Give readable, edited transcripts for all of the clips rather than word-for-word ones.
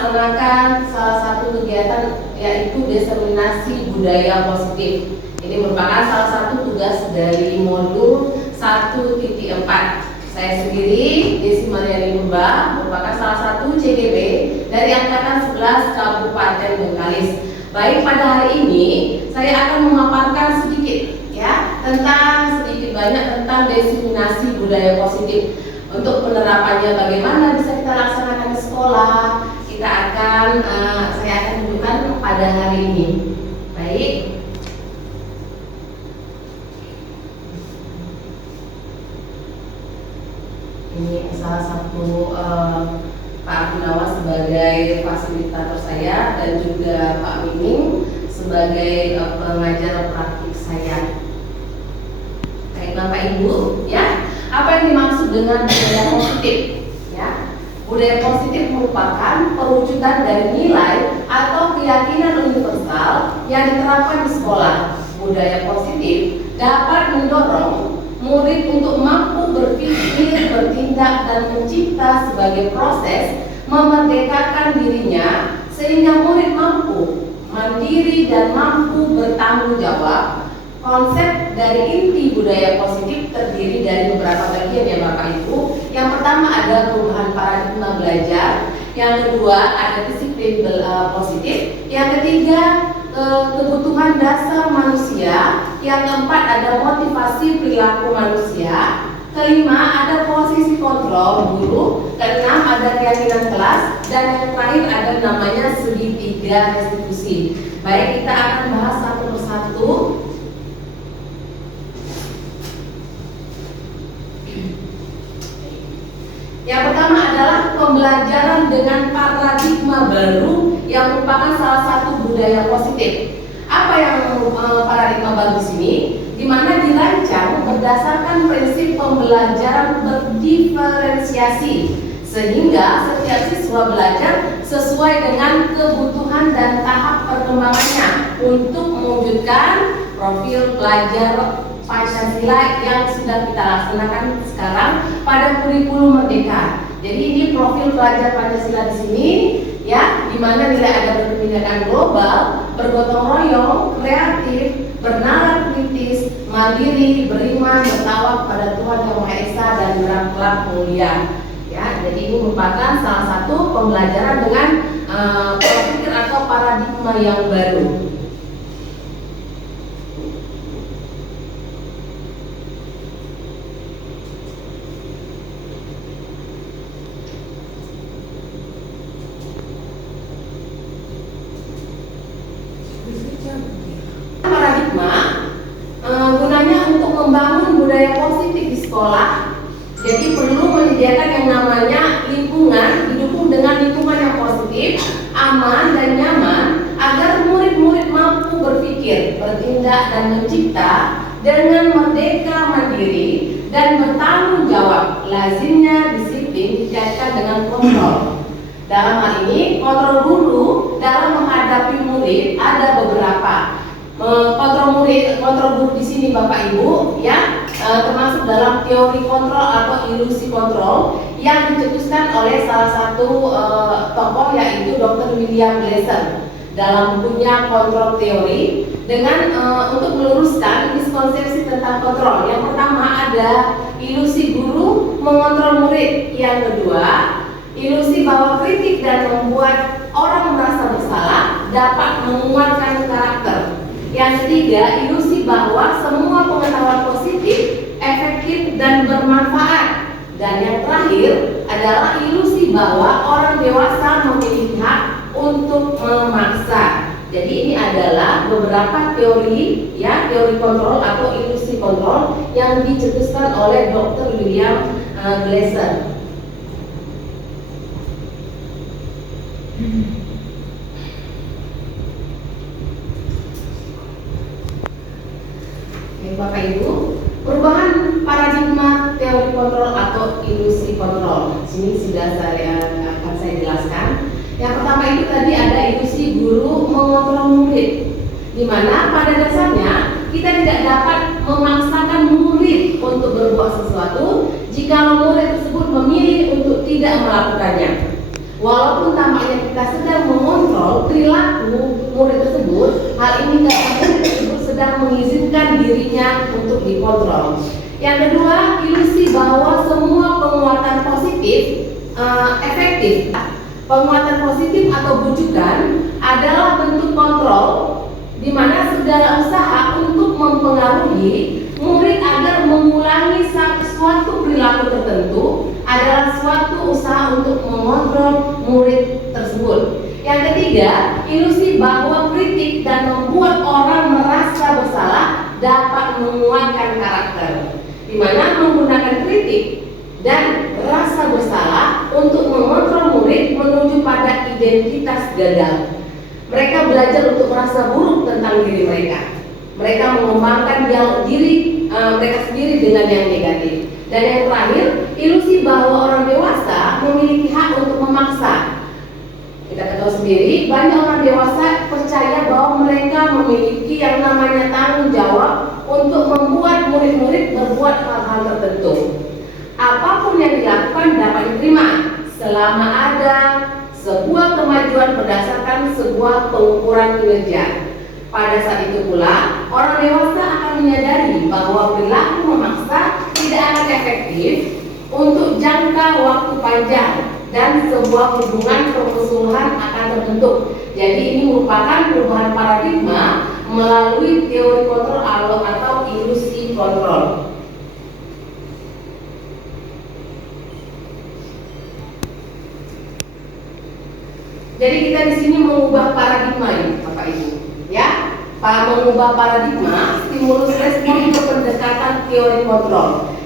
melaksanakan salah satu kegiatan yaitu diseminasi budaya positif. Ini merupakan salah satu tugas dari modul 1.4. Saya sendiri, Desi Mariani Purba, merupakan salah satu CGB dari Angkatan 11 Kabupaten Bengkalis. Baik, pada hari ini saya akan memaparkan sedikit sedikit banyak tentang diseminasi budaya positif. Untuk penerapannya bagaimana bisa kita laksanakan di sekolah, saya akan tunjukkan pada hari ini. Baik. Ini salah satu Pak Gunawan sebagai fasilitator saya dan juga Pak Mining sebagai pengajar praktik saya. Baik Bapak Ibu, ya, apa yang dimaksud dengan budaya positif? Ya, budaya positif merupakan perwujudan dari nilai atau keyakinan universal yang diterapkan di sekolah. Budaya positif dapat mendorong murid untuk mampu berpikir, bertindak, dan mencipta sebagai proses memerdekakan dirinya sehingga murid mampu mandiri dan mampu bertanggung jawab. Konsep dari inti budaya positif terdiri dari beberapa bagian ya Bapak Ibu. Yang pertama ada perubahan paradigma belajar, yang kedua ada disiplin positif, yang ketiga kebutuhan dasar manusia, yang keempat ada motivasi perilaku manusia, kelima ada posisi kontrol guru, keenam ada keyakinan kelas, dan yang terakhir ada namanya segitiga restitusi. Baik, kita akan bahas satu persatu. Yang pertama adalah pembelajaran dengan paradigma baru yang merupakan salah satu budaya positif. Apa yang paradigma baru di sini? Di mana dirancang berdasarkan prinsip pembelajaran berdiferensiasi, sehingga setiap siswa belajar sesuai dengan kebutuhan dan tahap perkembangannya untuk mewujudkan profil pelajar Pancasila yang sudah kita laksanakan sekarang pada kurikulum Merdeka. Jadi ini profil pelajar Pancasila di sini, ya, di mana nilai ada berkebinekaan global, bergotong royong, kreatif, bernalar kritis, mandiri, beriman, bertawak pada Tuhan Yang Maha Esa, dan berakhlak mulia. Ya, jadi ini merupakan salah satu pembelajaran dengan pola pikir atau paradigma yang baru. Paradigma gunanya untuk membangun budaya positif di sekolah. Jadi perlu menyediakan yang namanya lingkungan, didukung dengan lingkungan yang positif, aman dan nyaman, agar murid-murid mampu berpikir, bertindak, dan mencipta dengan merdeka, mandiri, dan bertanggung jawab. Lazimnya disiplin dikaitkan dengan kontrol. Dalam hal ini, kontrol guru dalam menghadapi murid ada beberapa. Kontrol guru di sini Bapak Ibu, ya, termasuk dalam teori kontrol atau ilusi kontrol yang dicetuskan oleh salah satu tokoh yaitu Dr. William Glasser dalam bukunya Kontrol Teori, dengan untuk meluruskan miskonsepsi tentang kontrol. Yang pertama ada ilusi guru mengontrol murid, yang kedua ilusi bahwa kritik dan membuat orang merasa bersalah dapat menguatkan karakter. Yang ketiga, ilusi bahwa semua pengetahuan positif, efektif, dan bermanfaat. Dan yang terakhir adalah ilusi bahwa orang dewasa memiliki hak untuk memaksa. Jadi ini adalah beberapa teori, ya, teori kontrol atau ilusi kontrol yang dicetuskan oleh Dr. William Glasser. Bapak Ibu, perubahan paradigma teori kontrol atau ilusi kontrol. Sini sudah akan saya jelaskan. Yang pertama itu tadi ada ilusi guru mengontrol murid, di mana pada dasarnya kita tidak dapat memaksakan murid untuk berbuat sesuatu jika murid tersebut memilih untuk tidak melakukannya. Walaupun tampaknya kita sedang mengontrol perilaku murid tersebut, hal ini karena murid tersebut sedang mengizinkan dirinya untuk dikontrol. Yang kedua, ilusi bahwa semua penguatan positif efektif. Penguatan positif atau bujukan adalah bentuk kontrol di mana segala usaha untuk mempengaruhi murid agar mengulangi suatu perilaku tertentu adalah suatu usaha untuk mengontrol murid tersebut. Yang ketiga, ilusi bahwa kritik dan membuat orang merasa bersalah dapat menguatkan karakter, di mana menggunakan kritik dan rasa bersalah untuk mengontrol murid menuju pada identitas gagal. Mereka belajar untuk merasa buruk tentang diri mereka. Mereka mengembangkan diri mereka sendiri dengan yang negatif. Dan yang terakhir, ilusi bahwa orang dewasa memiliki hak untuk memaksa. Kita ketahui sendiri, banyak orang dewasa percaya bahwa mereka memiliki yang namanya tanggung jawab untuk membuat murid-murid berbuat hal-hal tertentu. Apapun yang dilakukan dapat diterima selama ada sebuah kemajuan berdasarkan sebuah pengukuran kinerja. Pada saat itu pula, orang dewasa akan menyadari bahwa perilaku memaksa tidak akan efektif untuk jangka waktu panjang dan sebuah hubungan permusuhan akan terbentuk. Jadi ini merupakan perubahan paradigma melalui teori kontrol atau ilusi kontrol. Jadi kita di sini mengubah paradigma ini, Bapak Ibu, ya. Mengubah paradigma stimulus respon untuk pendekatan teori kontrol.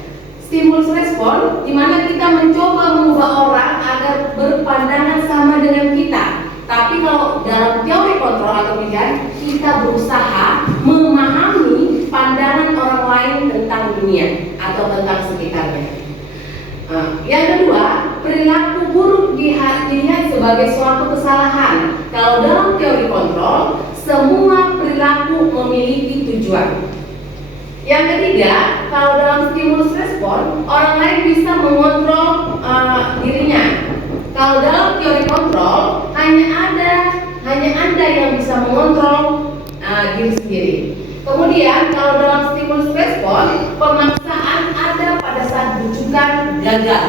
Stimulus respon di mana kita mencoba mengubah orang agar berpandangan sama dengan kita. Tapi kalau dalam teori kontrol atau pilihan, kita berusaha memahami pandangan orang lain tentang dunia atau tentang sekitarnya. Yang kedua, perilaku buruk dilihat sebagai suatu kesalahan. Kalau dalam teori kontrol, semua perilaku memiliki tujuan. Yang ketiga, kalau dalam stimulus respon, orang lain bisa mengontrol dirinya. Kalau dalam teori kontrol, hanya Anda yang bisa mengontrol diri sendiri. Kemudian, kalau dalam stimulus respon, pemaksaan ada pada saat bujukan gagal.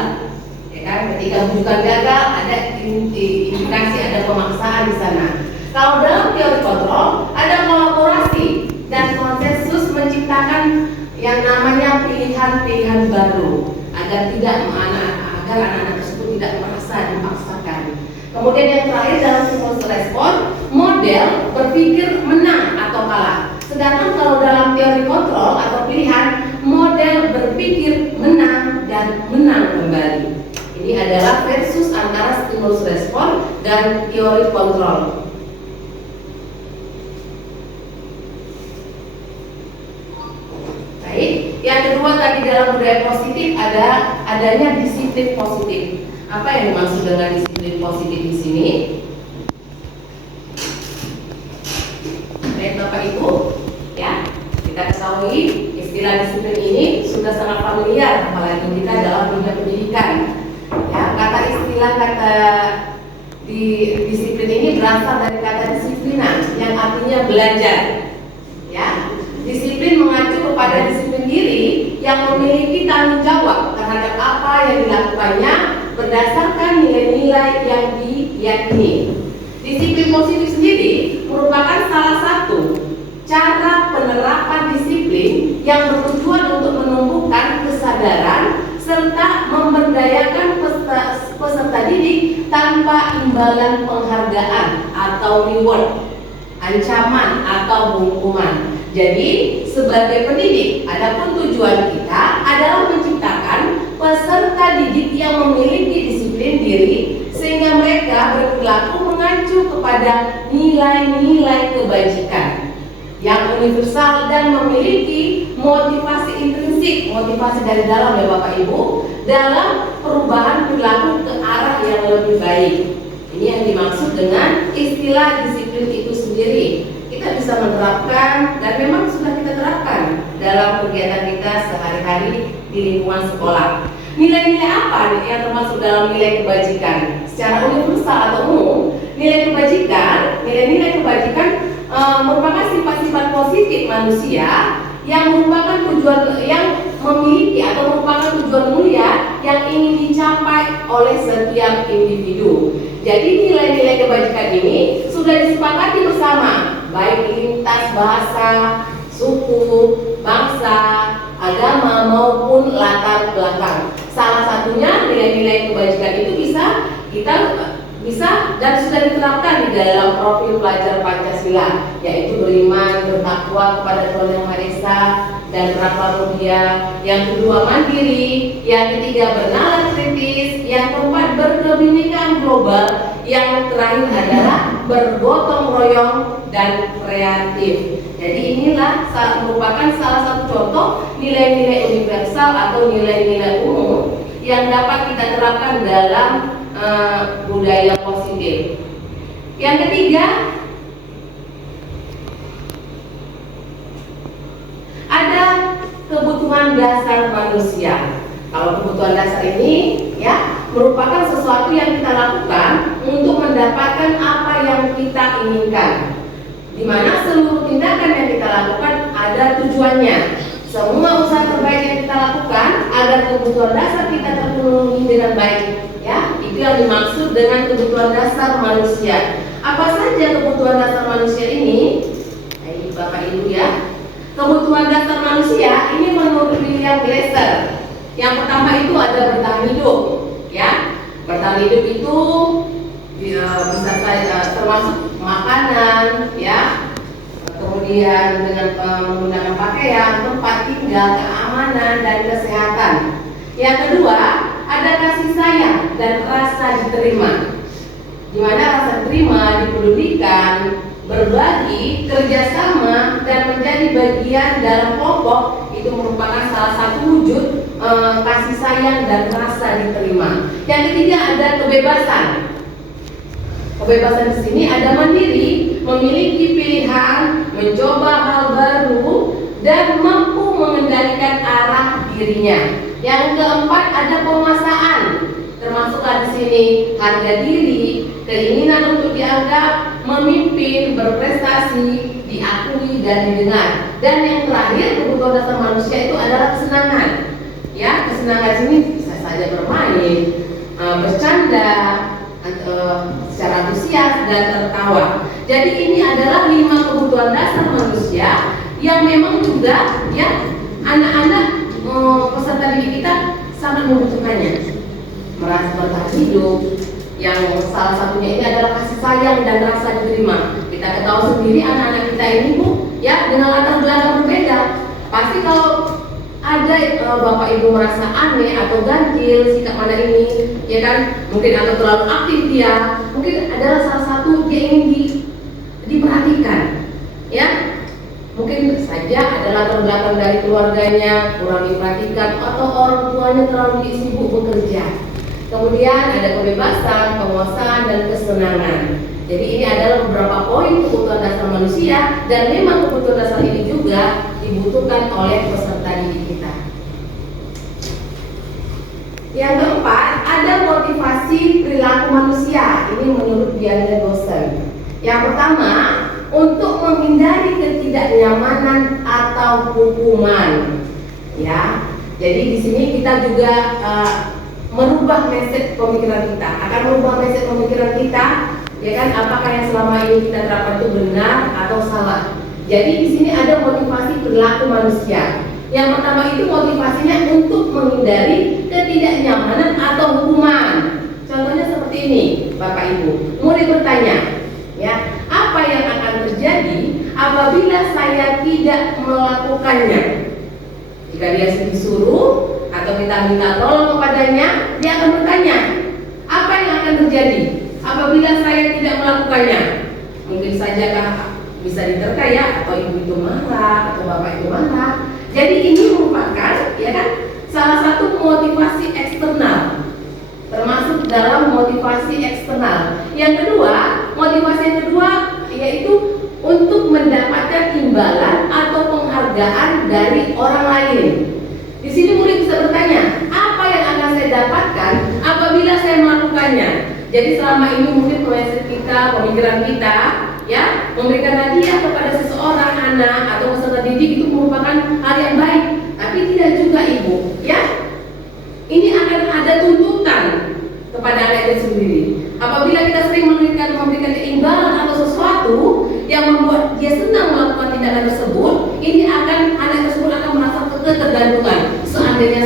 Ya kan? Ketika bujukan gagal, ada indikasi ada pemaksaan di sana. Kalau dalam teori kontrol, ada kolaborasi dan konsensus menciptakan yang namanya pilihan-pilihan baru agar anak-anak tersebut tidak merasa dipaksakan. Kemudian yang terakhir dalam stimulus respon, model berpikir menang atau kalah. Sedangkan kalau dalam teori kontrol atau pilihan, model berpikir menang dan menang kembali. Ini adalah versus antara stimulus respon dan teori kontrol. Yang kedua tadi dalam budaya positif adanya disiplin positif. Apa yang dimaksud dengan disiplin positif di sini? Baik Bapak Ibu, ya kita ketahui istilah disiplin ini sudah sangat familiar, apalagi kita dalam dunia pendidikan. Ya, kata di disiplin ini berasal dari kata disiplinan yang artinya belajar. Ya, disiplin mengacu kepada disiplin diri yang memiliki tanggung jawab terhadap apa yang dilakukannya berdasarkan nilai-nilai yang diyakini. Disiplin positif sendiri merupakan salah satu cara penerapan disiplin yang bertujuan untuk menumbuhkan kesadaran serta memberdayakan peserta didik tanpa imbalan penghargaan atau reward, ancaman atau hukuman. Jadi sebagai pendidik, adapun tujuan kita adalah menciptakan peserta didik yang memiliki disiplin diri sehingga mereka berperilaku mengacu kepada nilai-nilai kebajikan yang universal dan memiliki motivasi intrinsik, motivasi dari dalam ya Bapak Ibu, dalam perubahan perilaku ke arah yang lebih baik. Ini yang dimaksud dengan istilah disiplin itu sendiri. Kita bisa menerapkan dan memang sudah kita terapkan dalam kegiatan kita sehari-hari di lingkungan sekolah. Nilai-nilai apa nih yang termasuk dalam nilai kebajikan? Secara universal atau umum, nilai-nilai kebajikan merupakan sifat-sifat positif manusia yang merupakan memiliki atau merupakan tujuan mulia yang ingin dicapai oleh setiap individu. Jadi nilai-nilai kebajikan ini sudah disepakati bersama, baik lintas bahasa, suku, bangsa, agama maupun latar belakang. Salah satunya nilai-nilai kebajikan itu bisa dan sudah diterapkan di dalam profil pelajar Pancasila, yaitu beriman, bertakwa kepada Tuhan Yang Maha Esa dan bertakwa mulia. Yang kedua mandiri, yang ketiga bernalar kritis, yang keempat berkebinekaan global, yang terakhir adalah bergotong royong dan kreatif. Jadi inilah merupakan salah satu contoh nilai-nilai universal atau nilai-nilai umum yang dapat kita terapkan dalam budaya positif. Yang ketiga, ada kebutuhan dasar manusia. Kalau kebutuhan dasar ini merupakan sesuatu yang kita lakukan untuk mendapatkan apa yang kita inginkan, di mana seluruh tindakan yang kita lakukan ada tujuannya. Semua usaha terbaik yang kita lakukan agar kebutuhan dasar kita terpenuhi dengan baik. Itu yang dimaksud dengan kebutuhan dasar manusia. Apa saja kebutuhan dasar manusia ini? Bapak Ibu kebutuhan dasar manusia ini menurut William Glasser. Yang pertama itu ada bertahan hidup. Bertahan hidup itu bisa termasuk makanan, kemudian dengan menggunakan pakaian, tempat tinggal, keamanan dan kesehatan. Yang kedua, ada kasih sayang dan rasa diterima, di mana rasa diterima, dipedulikan, berbagi, kerjasama, dan menjadi bagian dalam kelompok itu merupakan salah satu wujud kasih sayang dan rasa diterima. Yang ketiga ada kebebasan. Kebebasan di sini ada mandiri, memiliki pilihan, mencoba hal baru, dan mampu mengendalikan arah dirinya. Yang keempat ada penguasaan, termasuklah di sini harga diri, keinginan untuk dianggap, memimpin, berprestasi, diakui dan didengar. Dan yang terakhir kebutuhan dasar manusia itu adalah kesenangan. Kesenangan ini bisa saja bermain, bercanda, secara antusias dan tertawa. Jadi ini adalah 5 kebutuhan dasar manusia yang memang juga anak-anak peserta didik kita sangat membutuhkannya. Merasa bertahan hidup, yang salah satunya ini adalah kasih sayang dan rasa diterima. Kita ketahui sendiri anak-anak kita ini dengan latar belakang berbeda. Pasti kalau ada bapak ibu merasa aneh atau ganjil sikap anak ini, mungkin atau terlalu aktif dia, mungkin adalah salah satu dia ingin diperhatikan, mungkin saja ada latar belakang dari keluarganya kurang diperhatikan atau orang tuanya terlalu sibuk bekerja. Kemudian ada kebebasan, penguasaan dan kesenangan. Jadi ini adalah beberapa poin kebutuhan dasar manusia, dan memang kebutuhan dasar ini juga dibutuhkan oleh peserta didik kita. Yang keempat, ada motivasi perilaku manusia. Ini menurut Diana Gosen. Yang pertama, untuk menghindari ketidaknyamanan atau hukuman. Jadi di sini kita juga merubah mindset pemikiran kita, akan merubah mindset pemikiran kita, apakah yang selama ini kita terapkan itu benar atau salah. Jadi di sini ada motivasi perilaku manusia. Yang pertama itu motivasinya untuk menghindari ketidaknyamanan atau hukuman. Contohnya seperti ini, Bapak Ibu. Murid bertanya, apa yang akan terjadi apabila saya tidak melakukannya? Jika dia disuruh atau kita minta tolong kepadanya, dia akan bertanya, apa yang akan terjadi apabila saya tidak melakukannya? Mungkin saja bisa diterka atau ibu itu marah atau bapak itu marah. Jadi ini merupakan salah satu motivasi eksternal, termasuk dalam motivasi eksternal. Yang kedua, motivasi yang kedua yaitu untuk mendapatkan imbalan atau penghargaan dari orang lain. Di sini murid bisa bertanya, apa yang akan dapatkan apabila saya melakukannya. Jadi selama ini mungkin mindset kita, pemikiran kita, ya, memberikan hadiah kepada seseorang, anak atau peserta didik itu merupakan hal yang baik, tapi tidak juga Ibu, ya. Ini akan ada tuntutan kepada anak itu sendiri. Apabila kita sering memberikan imbalan atau sesuatu yang membuat dia senang melakukan tindakan tersebut, ini akan anak tersebut akan merasa ketergantungan. Seandainya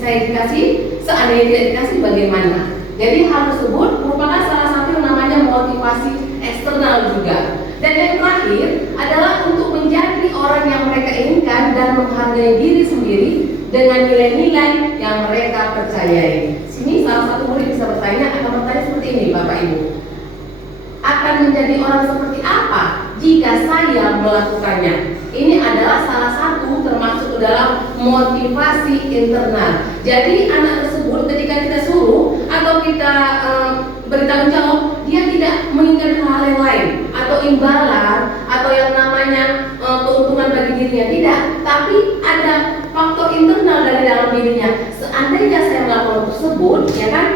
saya dikasih, seandainya tidak dikasih bagaimana? Jadi hal tersebut merupakan salah satu yang namanya motivasi eksternal juga. Dan yang terakhir adalah untuk menjadi orang yang mereka inginkan dan menghargai diri sendiri dengan nilai-nilai yang mereka percayai. Sini salah satu murid bisa akan bertanya seperti ini, Bapak Ibu. Akan menjadi orang seperti apa jika saya melakukannya? Ini adalah salah satu termasuk dalam motivasi internal. Jadi anak tersebut ketika kita suruh atau kita bertanggung jawab, dia tidak menginginkan hal yang lain atau imbalan atau yang namanya keuntungan bagi dirinya, tidak. Tapi ada faktor internal dari dalam dirinya. Seandainya saya melakukan tersebut, ya kan,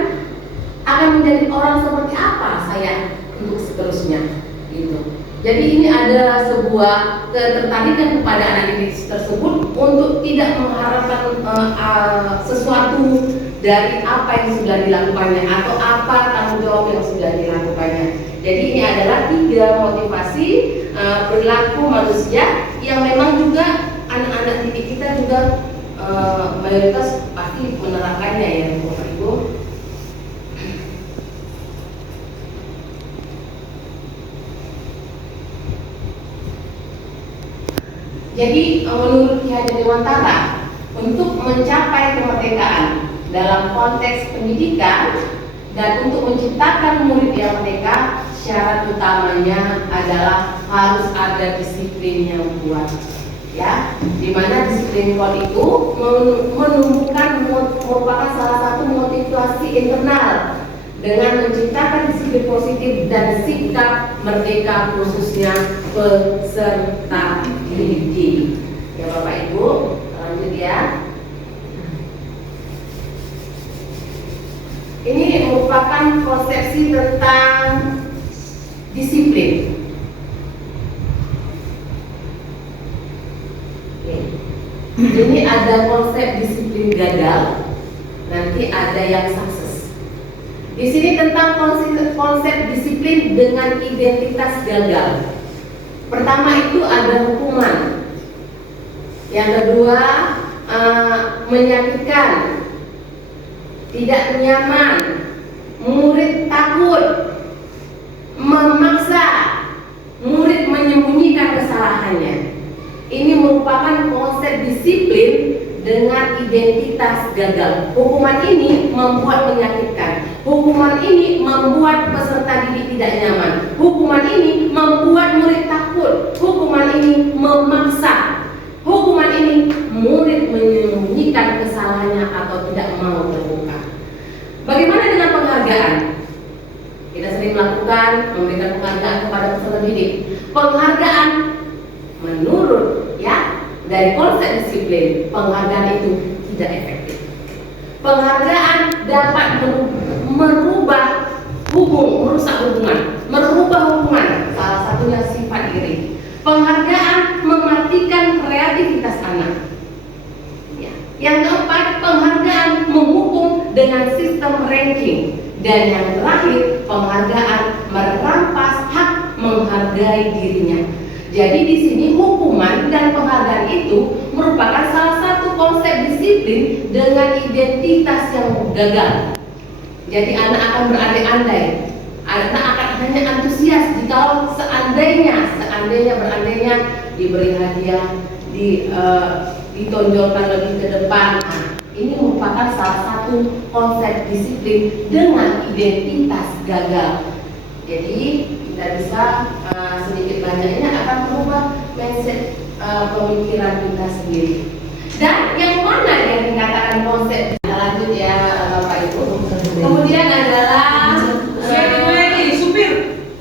akan menjadi orang seperti apa saya untuk seterusnya, gitu. Jadi ini ada sebuah ketertarikan kepada anak didik tersebut untuk tidak mengharapkan sesuatu dari apa yang sudah dilakukannya atau apa tanggung jawab yang sudah dilakukannya. Jadi ini adalah 3 motivasi perilaku manusia yang memang juga anak-anak didik kita juga mayoritas pasti menerapkannya, ya Bapak Ibu. Jadi menurut Ki Hajar Dewantara, untuk mencapai kemerdekaan dalam konteks pendidikan dan untuk menciptakan murid yang merdeka, syarat utamanya adalah harus ada disiplin yang kuat, ya. Dimana disiplin kuat itu menumbuhkan merupakan salah satu motivasi internal dengan menciptakan disiplin positif dan sikap merdeka khususnya peserta didik. Ya Bapak Ibu, lanjut ya. Ini merupakan konsepsi tentang disiplin. Ini ada konsep disiplin gagal, nanti ada yang sukses. Di sini tentang konsep disiplin dengan identitas gagal. Pertama itu ada hukuman. Yang kedua menyakitkan, tidak nyaman, murid takut, memaksa, murid menyembunyikan kesalahannya. Ini merupakan konsep disiplin dengan identitas gagal. Hukuman ini membuat menyakitkan. Hukuman ini membuat peserta didik tidak nyaman. Hukuman ini membuat murid takut. Hukuman ini memaksa. Hukuman ini murid menyembunyikan kesalahannya atau tidak mau terbuka. Bagaimana dengan penghargaan? Kita sering melakukan memberikan penghargaan kepada peserta didik. Penghargaan menurut dari konsep disiplin, penghargaan itu tidak efektif. Penghargaan dapat merubah merusak hubungan, merubah hubungan, salah satunya sifat iri. Penghargaan mematikan kreativitas anak. Ya. Yang keempat, penghargaan menghukum dengan sistem ranking. Dan yang terakhir, penghargaan merampas hak menghargai dirinya. Jadi di sini hukuman dan penghargaan itu merupakan salah satu konsep disiplin dengan identitas yang gagal. Jadi anak akan berandai-andai, anak akan hanya antusias jika seandainya diberi hadiah, ditonjolkan lebih ke depan. Nah, ini merupakan salah satu konsep disiplin dengan identitas gagal. Jadi kita bisa sedikit banyaknya akan merubah mindset pemikiran kita sendiri. Dan yang mana yang dikatakan konsep? Kita lanjut ya Bapak Ibu. Kemudian adalah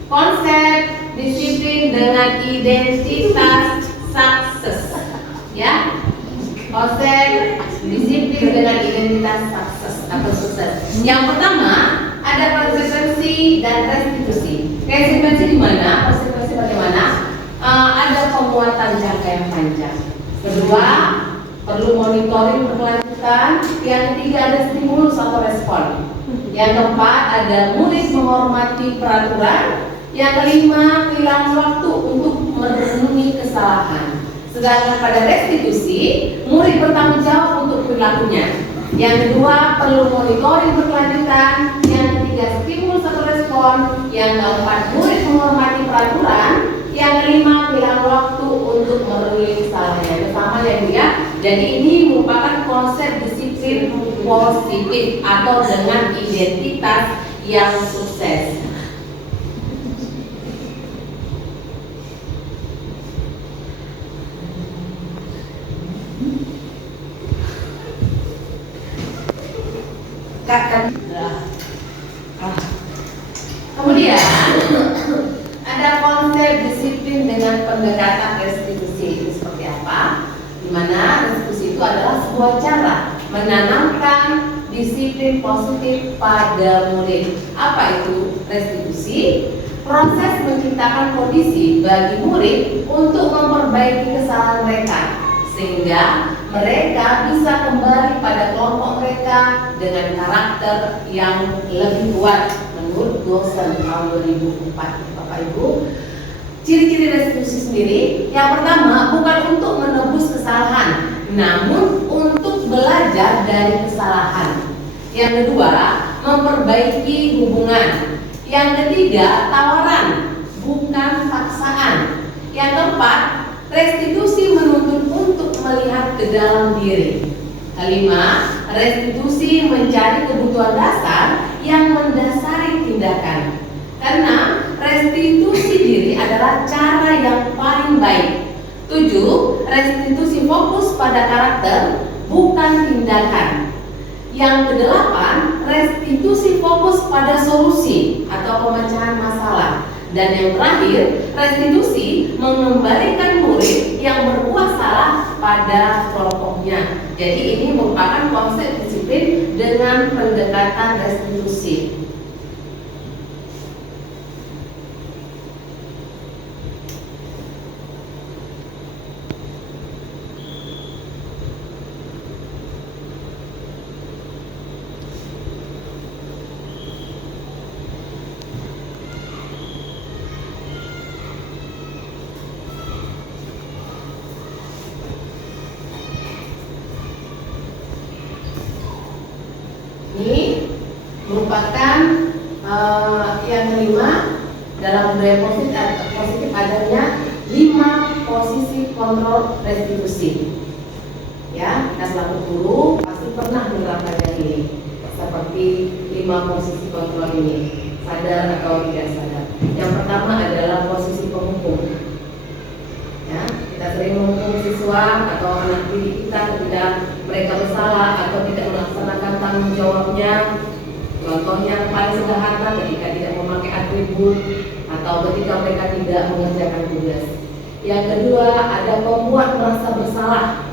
konsep disiplin dengan identitas sukses, ya. Konsep disiplin dengan identitas sukses atau sukses. Yang pertama ada konsekuensi dan restitusi. Konsekuensi di mana? Konsekuensi bagaimana? Ada pemuatan jangka yang panjang. Kedua, perlu monitoring berkelanjutan. Yang ketiga ada stimulus atau respon. Yang keempat ada murid menghormati peraturan. Yang kelima, kehilangan waktu untuk merenungi kesalahan. Sedangkan pada restitusi, murid bertanggung jawab untuk perilakunya. Yang kedua, perlu monitoring berkelanjutan. Yang ketiga, stimulus atau respon. Yang keempat, murid menghormati peraturan. Yang kelima, kehilangan waktu untuk merenungi kesalahannya. Bersama ya Bu ya. Jadi ini merupakan konsep disiplin positif atau dengan identitas yang sukses. Kemudian ada konsep disiplin dengan pendekatan restitusi. Itu seperti apa? Dimana restitusi itu adalah sebuah cara menanamkan disiplin positif pada murid. Apa itu restitusi? Proses menciptakan kondisi bagi murid untuk memperbaiki kesalahan mereka, sehingga mereka bisa kembali pada kelompok mereka dengan karakter yang lebih kuat menurut dosen tahun 2004. Bapak Ibu, ciri-ciri restitusi sendiri, yang pertama bukan untuk menebus kesalahan, namun untuk belajar dari kesalahan. Yang kedua, memperbaiki hubungan. Yang ketiga, tawaran, bukan paksaan. Yang keempat, restitusi menuntut untuk melihat ke dalam diri. Kelima, restitusi mencari kebutuhan dasar yang mendasari tindakan. Karena restitusi diri adalah cara yang paling baik. 7. Restitusi fokus pada karakter, bukan tindakan. Yang kedelapan, restitusi fokus pada solusi atau pemecahan masalah. Dan yang terakhir, restitusi mengembalikan murid yang berbuat salah pada kelompoknya. Jadi ini merupakan konsep disiplin dengan pendekatan restitusi. Ini merupakan yang kelima dalam budaya positif adanya 5 posisi kontrol restitusi. Ya, kita selaku guru pasti pernah menerapkan yang ini. Seperti 5 posisi kontrol ini, sadar atau tidak sadar. Yang pertama adalah posisi penghukum. Ya, kita sering menghukum siswa atau anak didik kita ketika mereka bersalah atau tidak melaksanakan tanggung jawabnya. Contohnya paling sederhana ketika tidak memakai atribut atau ketika mereka tidak mengerjakan tugas. Yang kedua ada membuat merasa bersalah.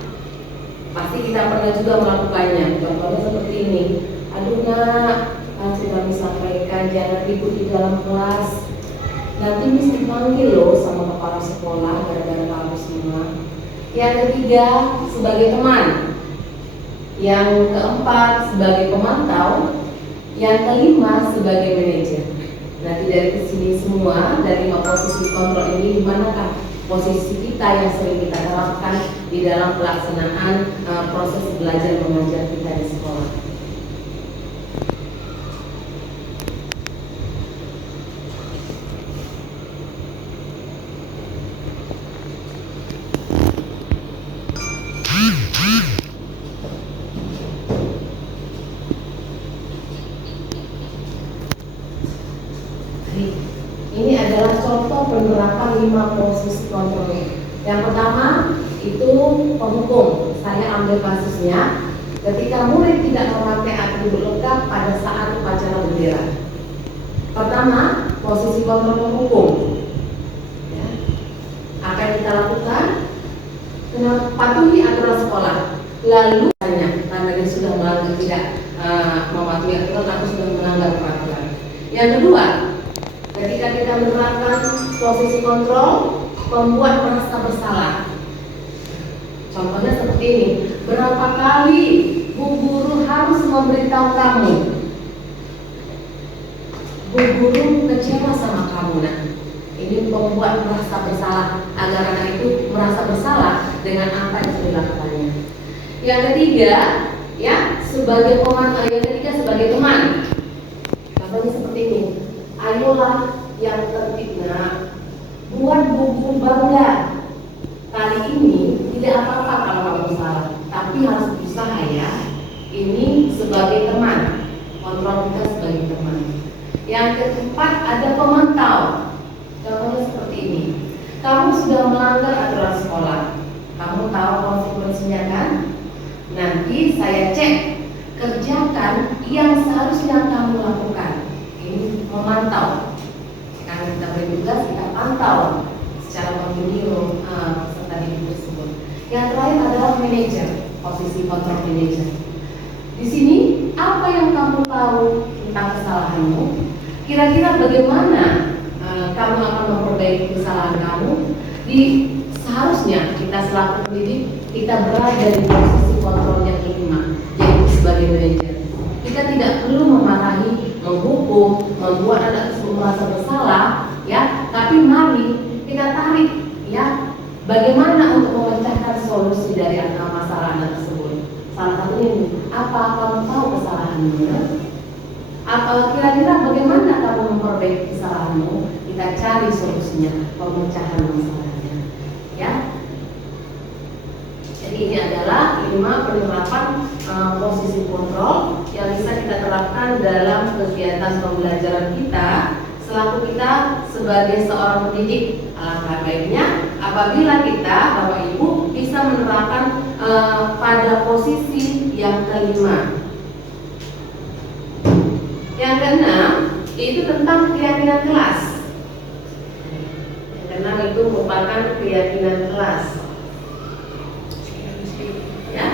Pasti kita pernah juga melakukannya. Contohnya seperti ini. Aduh nak, kan sudah disampaikan jangan ribut di dalam kelas. Nanti mesti dipanggil loh sama kepala sekolah gara-gara kamu semua. Yang ketiga sebagai teman. Yang keempat sebagai pemantau. Yang kelima sebagai manajer. Nanti dari sini semua dari 5 posisi kontrol ini, dimanakah posisi kita yang sering kita terapkan di dalam pelaksanaan proses belajar mengajar kita di sekolah? Ini adalah contoh penerapan 5 posisi kontrol. Yang pertama itu penghukum. Saya ambil kasusnya ketika murid tidak memakai atribut lengkap pada saat upacara bendera. Pertama, posisi kontrol penghukum. Ya. Apa yang kita lakukan? Patuhi aturan sekolah. Lalu karena dia sudah melanggar tidak Yang kedua, ketika kita menerapkan posisi kontrol, membuat merasa bersalah. Contohnya seperti ini, berapa kali Bu Guru harus memberitahu kamu, Bu Guru kecewa sama kamu. Nah, ini membuat merasa bersalah, agar anak itu merasa bersalah dengan apa yang dilakukannya. Yang ketiga, ya, sebagai sebagai teman. Contohnya seperti ini, ayolah yang tertib nak, buat Bu Guru bangga. Kali ini tidak apa-apa kalau kamu salah, tapi harus berusaha ya. Ini sebagai teman, kontrol kita sebagai teman. Yang keempat, ada pemantau. Contohnya seperti ini, kamu sudah melanggar aturan sekolah, kamu tahu konsekuensinya kan? Nanti saya cek, kerjakan yang seharusnya kamu lakukan. Ini memantau. Karena kita beri tugas, kita pantau secara kontinu peserta didik tersebut. Yang terakhir adalah manajer, posisi kontrol manajer. Di sini apa yang kamu tahu tentang kesalahanmu? Kira-kira bagaimana kamu akan memperbaiki kesalahan kamu? Seharusnya kita selaku pendidik kita berada di posisi kontrol yang kelima, yaitu sebagai manajer. Kita tidak perlu memarahi, menghukum, membuat anak tersebut merasa bersalah, ya. Tapi mari kita tarik, ya, bagaimana untuk memecahkan solusi dari masalah anak tersebut. Salah satunya ini, apa kamu tahu kesalahanmu? Apa kira-kira bagaimana kamu memperbaiki kesalahanmu? Kita cari solusinya, pemecahan masalahnya, ya. Jadi ini adalah 5 penerapan posisi kontrol yang bisa kita terapkan dalam kegiatan pembelajaran kita selaku kita sebagai seorang pendidik. Alangkah baiknya apabila kita, Bapak Ibu, bisa menerapkan pada posisi yang kelima. Yang keenam itu tentang keyakinan kelas. Yang keenam itu merupakan keyakinan kelas. Ya,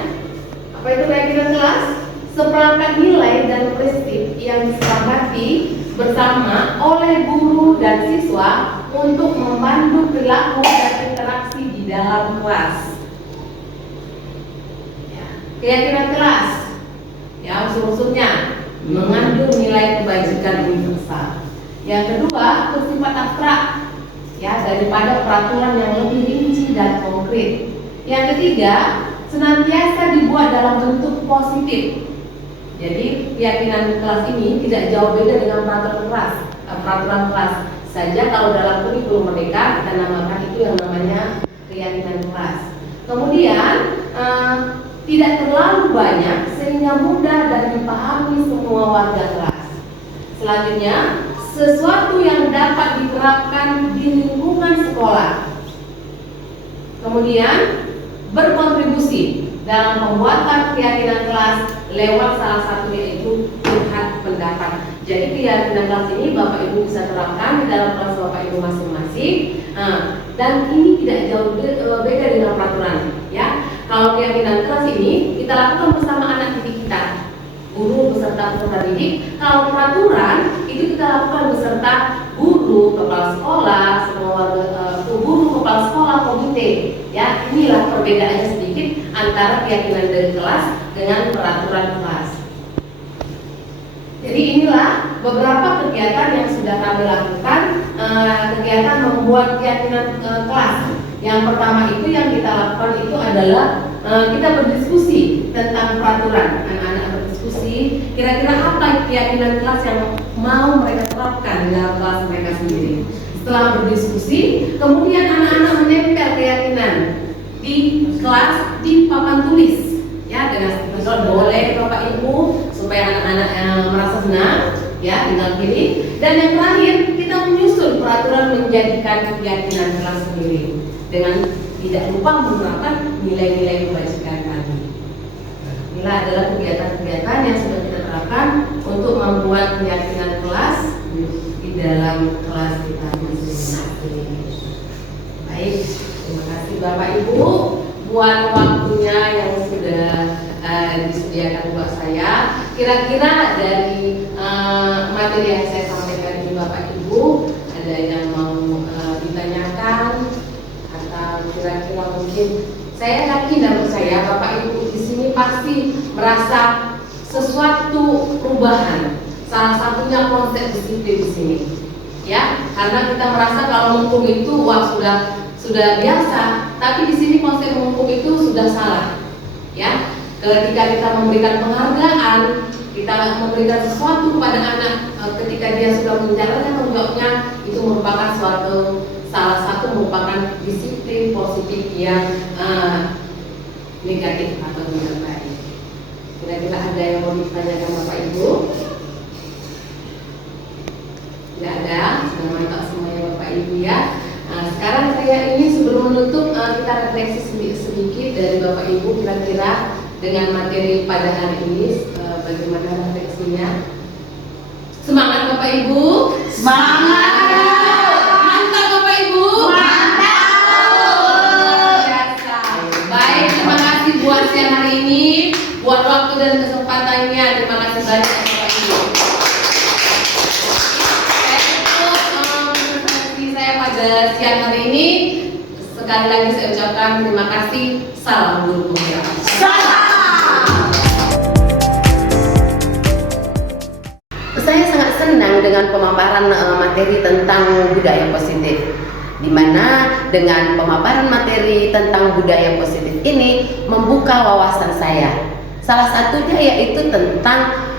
apa itu keyakinan kelas? Seperangkat nilai dan prinsip yang disepakati bersama oleh guru dan siswa untuk memandu perilaku dan interaksi di dalam kelas. Ya, keyakinan kelas, ya, unsur-unsurnya mengandung nilai kebajikan universal. Yang kedua, bersifat abstrak, ya, daripada peraturan yang lebih rinci dan konkret. Yang ketiga, senantiasa dibuat dalam bentuk positif. Jadi keyakinan kelas ini tidak jauh beda dengan peraturan kelas saja. Kalau dalam kurikulum Merdeka kita namakan itu yang namanya keyakinan kelas. Kemudian tidak terlalu banyak sehingga mudah dan dipahami semua warga kelas. Selanjutnya, sesuatu yang dapat diterapkan di lingkungan sekolah. Kemudian berkontribusi dalam pembuatan keyakinan kelas lewat salah satunya itu curhat pendapat. Jadi keyakinan kelas ini Bapak Ibu bisa terapkan di dalam kelas Bapak Ibu masing-masing. Dan ini tidak jauh beda dengan peraturan, ya. Kalau keyakinan kelas ini kita lakukan bersama anak didik kita, guru beserta peserta didik. Kalau peraturan itu kita lakukan beserta guru, kepala sekolah, semua warga, guru, kepala sekolah, komite. Ya, inilah perbedaannya sedikit antara keyakinan dari kelas dengan peraturan kelas. Jadi inilah beberapa kegiatan yang sudah kami lakukan, kegiatan membuat keyakinan kelas. Yang pertama itu yang kita lakukan itu adalah kita berdiskusi tentang peraturan. Anak-anak berdiskusi, kira-kira apa keyakinan kelas yang mau mereka terapkan dalam kelas mereka sendiri. Setelah berdiskusi, kemudian anak-anak menempel keyakinan di kelas di papan tulis, ya, dengan betul boleh Bapak Ibu supaya anak-anak merasa senang, ya, tinggal pilih. Dan yang terakhir kita menyusun peraturan menjadikan keyakinan kelas sendiri dengan tidak lupa menerapkan nilai-nilai kebajikan tadi. Inilah adalah kegiatan-kegiatan yang sudah kita terapkan untuk membuat keyakinan kelas di dalam kelas kita masing-masing. Baik, terima kasih Bapak Ibu buat waktunya yang sudah disediakan buat saya. Kira-kira dari materi yang saya sampaikan Saya yakin dan percaya Bapak Ibu di sini pasti merasa sesuatu perubahan. Salah satunya konsep disiplin di sini. Ya, karena kita merasa kalau menghukum itu wah sudah biasa, tapi di sini konsep menghukum itu sudah salah. Ya, ketika kita memberikan penghargaan, kita memberikan sesuatu kepada anak ketika dia sudah menjalankan tanggung jawabnya, itu merupakan salah satu merupakan disiplin positif yang negatif atau tidak baik. Kira-kira ada yang mau ditanyakan Bapak Ibu? Tidak ada, sudah mantap semuanya Bapak Ibu ya. Nah, sekarang saya ini sebelum menutup kita refleksi sedikit dari Bapak Ibu kira-kira dengan materi pada hari ini bagaimana refleksinya? Semangat Bapak Ibu! Semangat! Mantap Bapak Ibu! Baik, terima kasih buat siang hari ini, buat waktu dan kesempatannya. Terima kasih banyak Bapak Ibu. Saya pada siang hari ini sekali lagi saya ucapkan terima kasih. Salam guru penggerak. Saya sangat senang dengan pemaparan materi tentang budaya positif, di mana dengan pemaparan materi tentang budaya positif ini membuka wawasan saya. Salah satunya yaitu tentang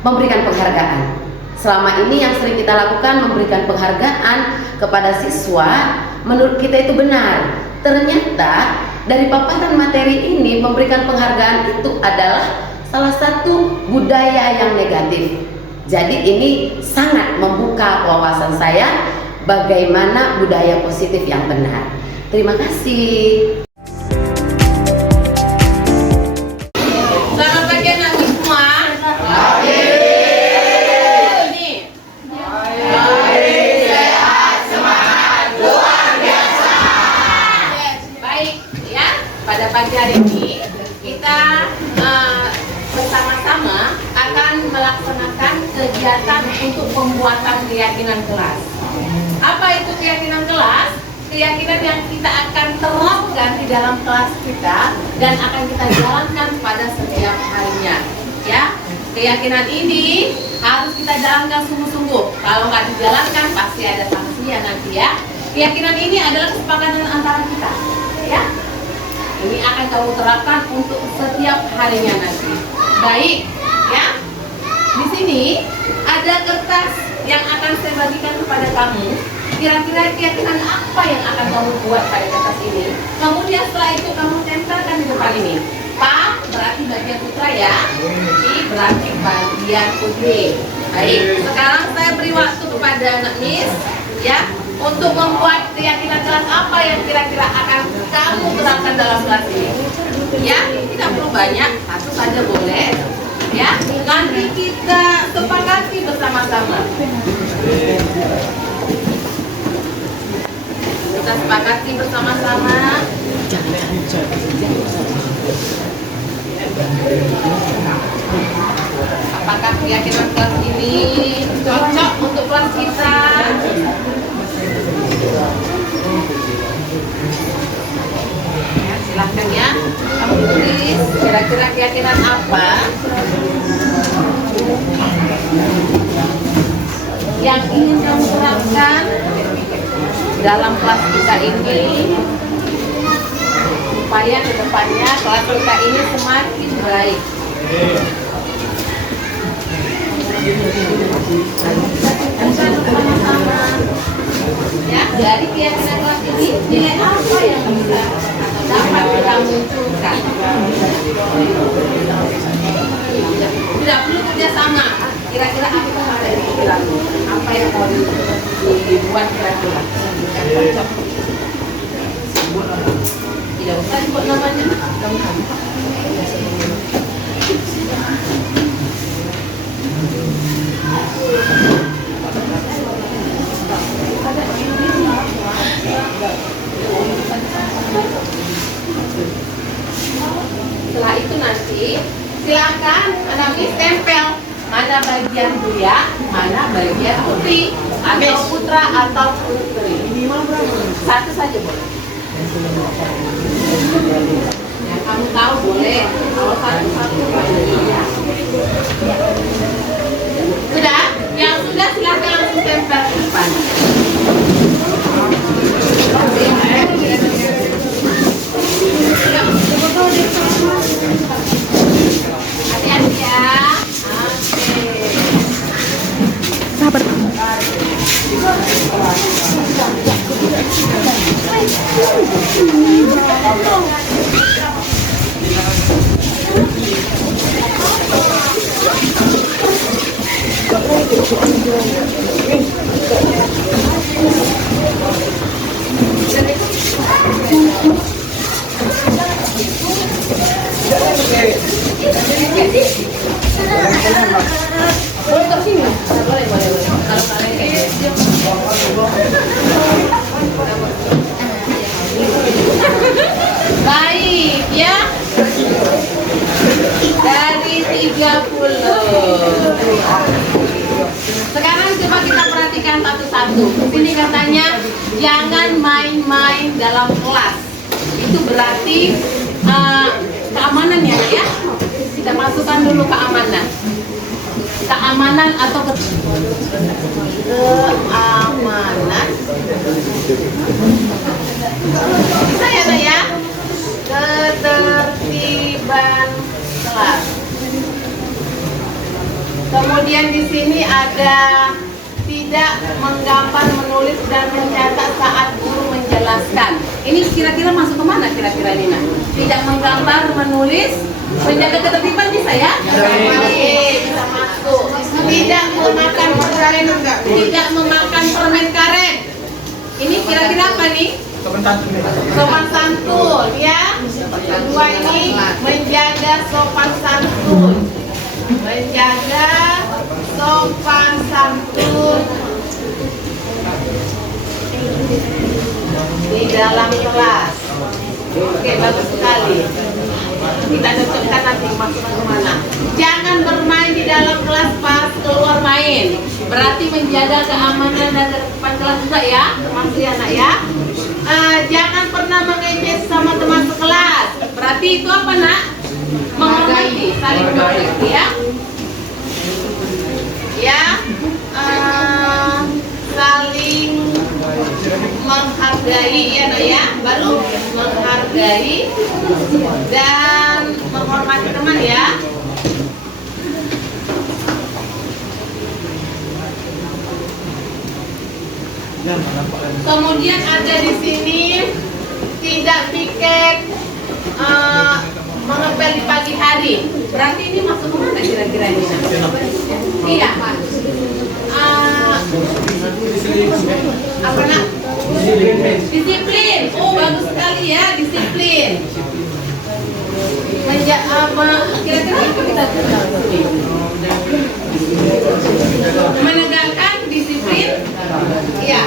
memberikan penghargaan. Selama ini yang sering kita lakukan memberikan penghargaan kepada siswa, menurut kita itu benar. Ternyata dari paparan materi ini memberikan penghargaan itu adalah salah satu budaya yang negatif. Jadi ini sangat membuka wawasan saya bagaimana budaya positif yang benar. Terima kasih. Selamat pagi anak-anak semua. Pada pagi hari ini kita bersama-sama akan melaksanakan kegiatan untuk pembuatan keyakinan kelas. Apa itu keyakinan kelas? Keyakinan yang kita akan terapkan di dalam kelas kita dan akan kita jalankan pada setiap harinya. Ya, keyakinan ini harus kita jalankan sungguh-sungguh. Kalau nggak dijalankan pasti ada sanksi ya nanti ya. Keyakinan ini adalah kesepakatan antara kita. Ya. Ini akan kamu terapkan untuk setiap harinya nanti. Baik, ya. Di sini ada kertas yang akan saya bagikan kepada kamu. Kira-kira keyakinan apa yang akan kamu buat pada kertas ini? Kemudian setelah itu kamu tempelkan di depan ini. Pa berarti bagian putra ya. I berarti bagian putri. Baik, sekarang saya beri waktu kepada anak Miss, ya, untuk membuat keyakinan kelas apa yang kira-kira akan kamu terapkan dalam kelas ini. Ya, tidak perlu banyak, satu saja boleh. Ya, nanti kita sepakati bersama-sama. Kita sepakati bersama-sama. Apakah keyakinan kelas ini cocok untuk kelas kita? Ya, silahkan ya, kamu tulis kira-kira keyakinan apa yang ingin kamu terapkan dalam kelas kita ini supaya kedepannya kelas kita ini semakin baik. Ya, dari keyakinan kelas ini nilai apa yang bisa atau dapat kita munculkan? Tidak perlu kerjasama. Kira-kira apa yang harus dilakukan? Apa yang mau dibuat kira-kira? Tidak usah dibuat namanya. Setelah itu nanti silakan anak Miss tempel mana bagian Buya, mana bagian Putri atau putra atau putri. Satu saja boleh. Yang kamu tahu boleh, kalau satu-satu ya. Sudah? Yang sudah silakan langsung tempel ke depan. Hati-hati ya. Oke. Boleh ke sini? Boleh. Kalau kalian baik ya. Dari 30. Sekarang coba kita perhatikan satu-satu. Sini katanya jangan main-main dalam kelas. Itu berarti keamanan ya. Kita masukkan dulu keamanan. Keamanan atau keamanan. Bisa ya, Nak ya? Ketertiban kelas. Kemudian di sini ada tidak menggambar, menulis dan mencatat saat guru menjelaskan. Ini kira-kira masuk kemana kira-kira ini, Nak? Tidak menggambar, menulis, menjaga ketertiban bisa ya? Bisa masuk. Tidak memakan permen, tidak memakan permen karet. Ini kira-kira apa nih? Sopan santun ya. Kedua ini menjaga sopan santun. Menjaga sopan santun di dalam kelas. Oke, bagus sekali. Kita cocokkan nanti masuk ke mana. Jangan bermain di dalam kelas pas keluar main. Berarti menjaga keamanan dan ketertiban kelas juga ya, termasuk ya, Nak ya. Jangan pernah mengejek sama teman sekelas. Berarti itu apa, Nak? Menghormati, saling menghormati ya. Ya, saling menghargai ya, Nak ya. Baru menghargai dan menghormati teman ya. Kemudian ada di sini tidak piket mengepel di pagi hari. Berarti ini masuk ke mana kira-kira ini? Iya. Apa, Nak? Disiplin. Oh, bagus sekali ya, disiplin. Kira-kira apa kita menegakkan disiplin? Iya.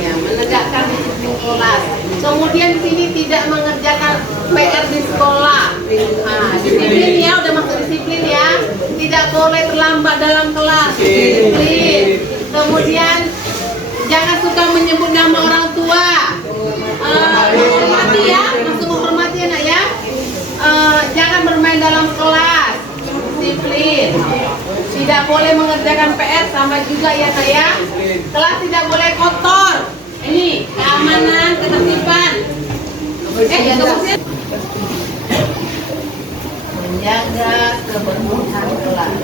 Ya, menegakkan disiplin kelas. Kemudian di sini tidak mengerjakan PR di sekolah. Disiplin ya, udah masuk disiplin ya. Tidak boleh terlambat dalam kelas. Disiplin. Kemudian jangan suka menyebut nama orang tua. Menghormati ya, masuk menghormati ya, Nak ya. Jangan bermain dalam kelas. Disiplin. Tidak boleh mengerjakan PR, sama juga ya, Nak ya. Kelas tidak boleh kotor. Ini keamanan, ketertiban. Kebersihan. Menjaga kebersihan kelas.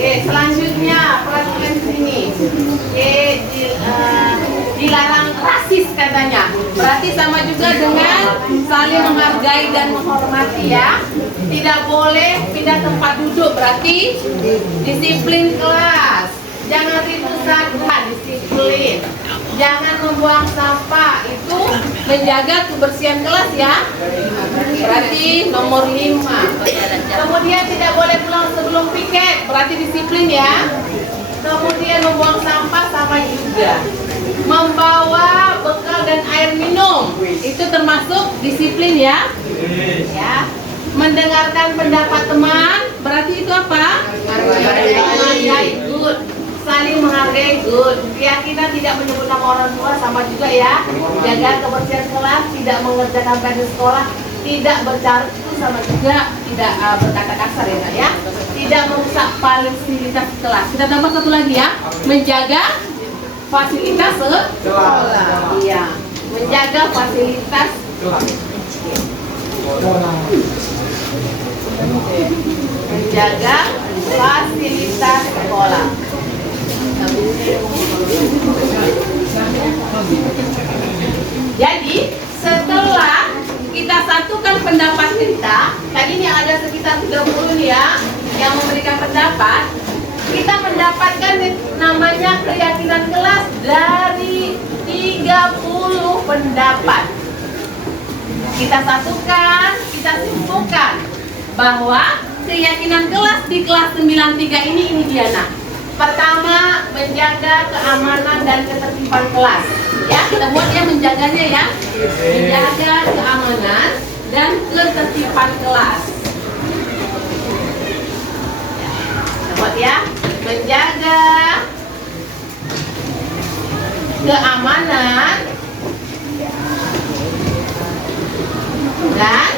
Selanjutnya perhatikan sini. Dilarang rasis katanya. Berarti sama juga dengan saling menghargai dan menghormati ya. Tidak boleh pindah tempat duduk, berarti disiplin kelas. Jangan ribut saja, disiplin. Jangan membuang sampah, itu menjaga kebersihan kelas ya. Berarti nomor 5. Kemudian tidak boleh pulang sebelum piket, berarti disiplin ya. Kemudian membuang sampah sama juga. Membawa bekal dan air minum. Itu termasuk disiplin ya. Ya. Mendengarkan pendapat teman, berarti itu apa? Menghargai, good. Saling menghargai, good. Keyakinan tidak menyebut nama orang tua, sama juga ya. Jaga kebersihan kelas, tidak mengerjakan PR di sekolah, tidak bercara, itu sama juga tidak berkata kasar ya Kak, ya. Tidak merusak fasilitas kelas. Kita tambah satu lagi ya, menjaga fasilitas sekolah. Iya, menjaga fasilitas menjaga fasilitas sekolah. Jadi setelah kita satukan pendapat kita, tadi ini ada sekitar 30 nih ya yang memberikan pendapat. Kita mendapatkan namanya keyakinan kelas dari 30 pendapat. Kita satukan, kita simpulkan bahwa keyakinan kelas di kelas 93 ini dia nak. Pertama, menjaga keamanan dan ketertiban kelas. Ya, kita buat ya menjaganya ya. Menjaga keamanan dan ketertiban kelas. Kita buat ya, menjaga keamanan dan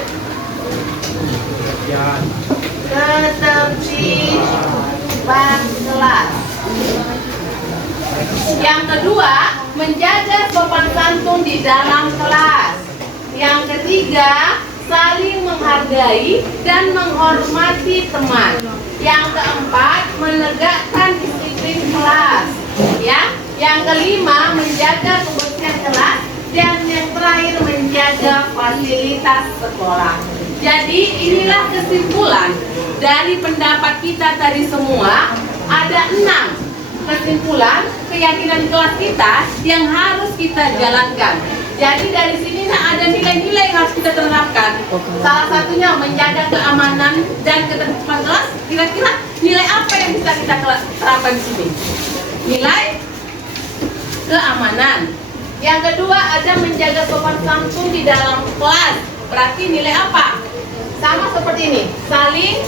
ketertiban kelas. Yang kedua, menjaga sopan santun di dalam kelas. Yang ketiga, saling menghargai dan menghormati teman. Yang keempat, menegakkan disiplin kelas. Ya. Yang kelima, menjaga kebersihan kelas. Dan yang terakhir, menjaga fasilitas sekolah. Jadi inilah kesimpulan dari pendapat kita tadi semua. Ada 6 kesimpulan keyakinan kelas kita yang harus kita jalankan. Jadi dari sini ada nilai-nilai yang harus kita terapkan. Salah satunya menjaga keamanan dan ketertiban kelas. Kira-kira nilai apa yang bisa kita terapkan di sini? Nilai keamanan. Yang kedua ada menjaga sopan santun di dalam kelas. Berarti nilai apa? Sama seperti ini, saling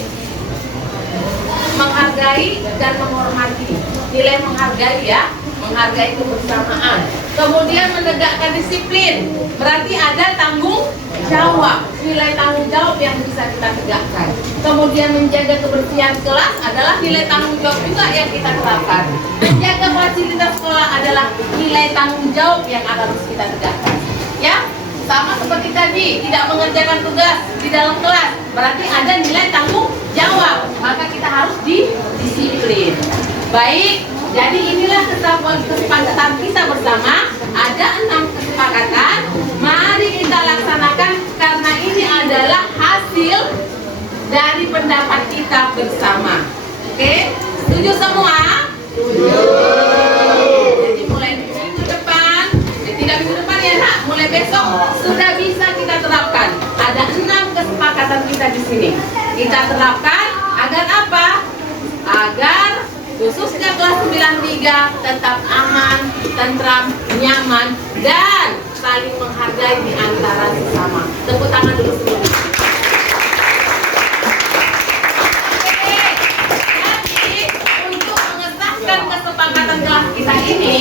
menghargai dan menghormati. Nilai menghargai ya, menghargai kebersamaan. Kemudian menegakkan disiplin, berarti ada tanggung jawab. Nilai tanggung jawab yang bisa kita tegakkan. Kemudian menjaga kebersihan kelas adalah nilai tanggung jawab juga yang kita terapkan. Menjaga fasilitas sekolah adalah nilai tanggung jawab yang harus kita tegakkan. Ya, sama seperti tadi, tidak mengerjakan tugas di dalam kelas, berarti ada nilai tanggung jawab. Maka kita harus disiplin. Baik, jadi inilah kesepakatan kita bersama. Ada 6 kesepakatan. Mari kita laksanakan karena ini adalah hasil dari pendapat kita bersama. Oke, setuju semua? Setuju. Jadi mulai minggu depan, tidak minggu depan ya nak, mulai besok sudah bisa kita terapkan. Ada 6 kesepakatan kita di sini. Kita terapkan agar apa? Agar khususnya kelas 93 tetap aman, tentram, nyaman, dan saling menghargai di antara sesama. Tepuk tangan dulu sebelumnya. Oke, jadi untuk mengesahkan kesepakatan kelas kita ini,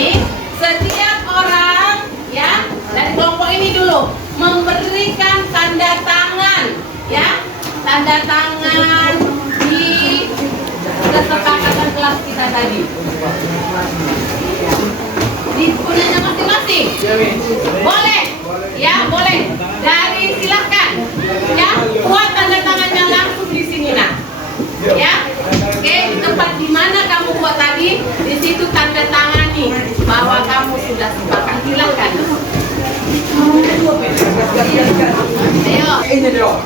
setiap orang ya dari kelompok ini dulu memberikan tanda tangan, ya, tanda tangan di kesepakatan kelas kita tadi. Di punyanya masing-masing. Boleh? Ya, boleh. Dari silahkan. Ya, buat tanda tangannya langsung di sini nah. Ya. Oke, di tempat di mana kamu buat tadi, di situ tanda tangani bahwa kamu sudah sepakat. Silahkan. Ayo. Ini dong.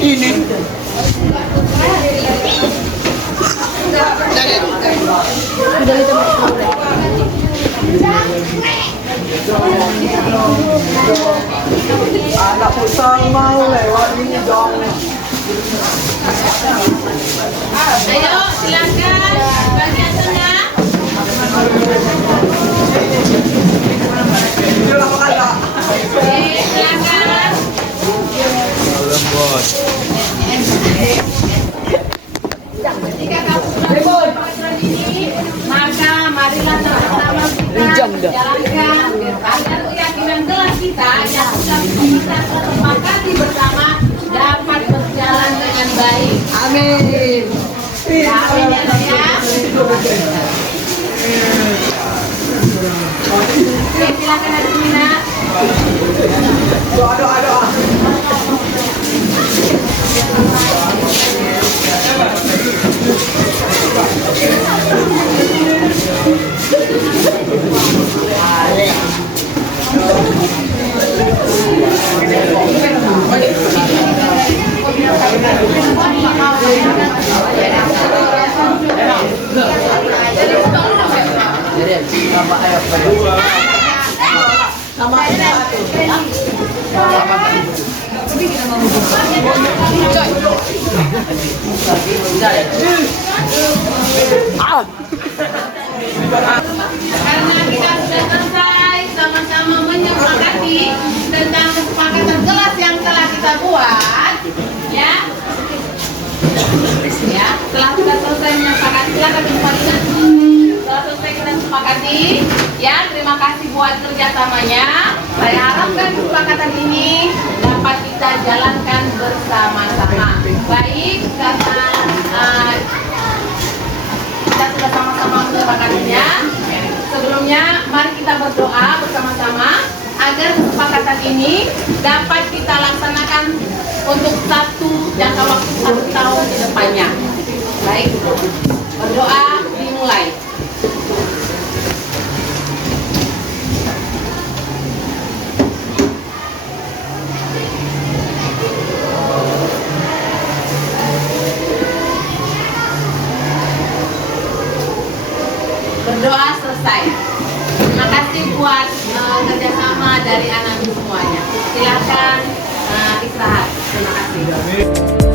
Ini. Anak pusang mau lewat ini dong. Ayo, silakan bagian tengah. jalankan agar keyakinan kelas kita yang sudah kita sepakati bersama dapat berjalan dengan baik. Amin. Amin ya Nak, ya. Oke, silakan Adik Mina. Doa. Karena kita sudah selesai sama-sama menyepakati tentang kesepakatan kelas yang telah kita buat, ya. Ya, setelah kita selesai menyepakati, silakan dibagikan. Setelah selesai kita sepakati, ya, terima kasih buat kerjasamanya. Saya harapkan kesepakatan ini dapat kita jalankan bersama-sama. Baik, karena kita sudah sama-sama menyepakatinya. Sebelumnya, mari kita berdoa bersama-sama agar kesepakatan ini dapat kita laksanakan untuk jangka waktu 1 tahun ke depannya. Baik, berdoa dimulai. Berdoa selesai. Terima kasih buat kerjasama dari anak semuanya. Silakan istirahat. Terima kasih.